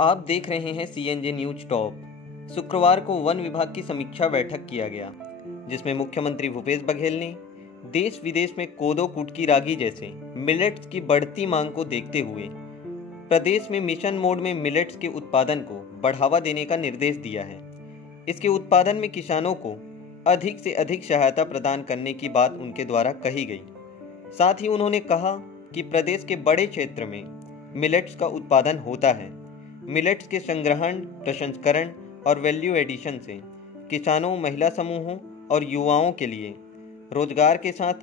आप देख रहे हैं CNJ न्यूज टॉप। शुक्रवार को वन विभाग की समीक्षा बैठक किया गया, जिसमें मुख्यमंत्री भूपेश बघेल ने देश विदेश में कोदो, कुटकी, रागी जैसे मिलेट्स की बढ़ती मांग को देखते हुए प्रदेश में मिशन मोड में मिलेट्स के उत्पादन को बढ़ावा देने का निर्देश दिया है। इसके उत्पादन में किसानों को अधिक से अधिक सहायता प्रदान करने की बात उनके द्वारा कही गई। साथ ही उन्होंने कहा कि प्रदेश के बड़े क्षेत्र में मिलेट्स का उत्पादन होता है। मिलेट्स के संग्रहण, प्रसंस्करण और वैल्यू एडिशन से किसानों, महिला समूहों और युवाओं के लिए रोजगार के साथ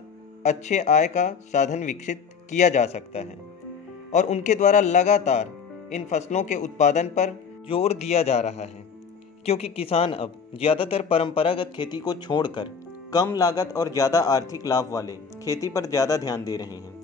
अच्छे आय का साधन विकसित किया जा सकता है और उनके द्वारा लगातार इन फसलों के उत्पादन पर जोर दिया जा रहा है, क्योंकि किसान अब ज़्यादातर परंपरागत खेती को छोड़कर कम लागत और ज़्यादा आर्थिक लाभ वाले खेती पर ज़्यादा ध्यान दे रहे हैं।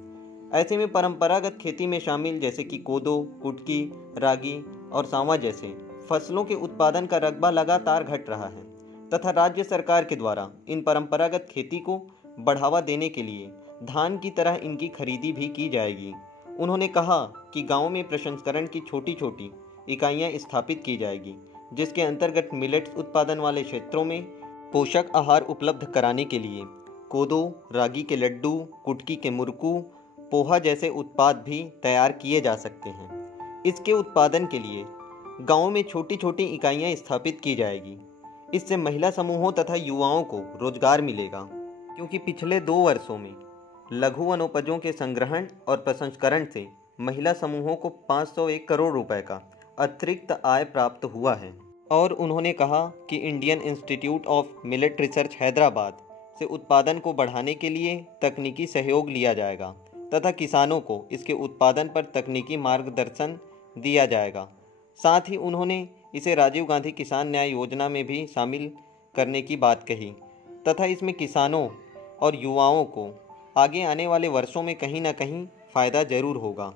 ऐसे में परंपरागत खेती में शामिल जैसे कि कोदो, कुटकी, रागी और सांवा जैसे फसलों के उत्पादन का रकबा लगातार घट रहा है तथा राज्य सरकार के द्वारा इन परंपरागत खेती को बढ़ावा देने के लिए धान की तरह इनकी खरीदी भी की जाएगी। उन्होंने कहा कि गाँव में प्रसंस्करण की छोटी छोटी इकाइयाँ स्थापित की जाएगी, जिसके अंतर्गत मिलेट्स उत्पादन वाले क्षेत्रों में पोषक आहार उपलब्ध कराने के लिए कोदो, रागी के लड्डू, कुटकी के मुरकू, पोहा जैसे उत्पाद भी तैयार किए जा सकते हैं। इसके उत्पादन के लिए गाँव में छोटी छोटी इकाइयाँ स्थापित की जाएगी। इससे महिला समूहों तथा युवाओं को रोजगार मिलेगा, क्योंकि पिछले 2 वर्षों में लघु वनोपजों के संग्रहण और प्रसंस्करण से महिला समूहों को 501 करोड़ रुपए का अतिरिक्त आय प्राप्त हुआ है। और उन्होंने कहा कि Indian institute of millet research Hyderabad से उत्पादन को बढ़ाने के लिए तकनीकी सहयोग लिया जाएगा तथा किसानों को इसके उत्पादन पर तकनीकी मार्गदर्शन दिया जाएगा। साथ ही उन्होंने इसे राजीव गांधी किसान न्याय योजना में भी शामिल करने की बात कही तथा इसमें किसानों और युवाओं को आगे आने वाले वर्षों में कहीं ना कहीं फ़ायदा जरूर होगा।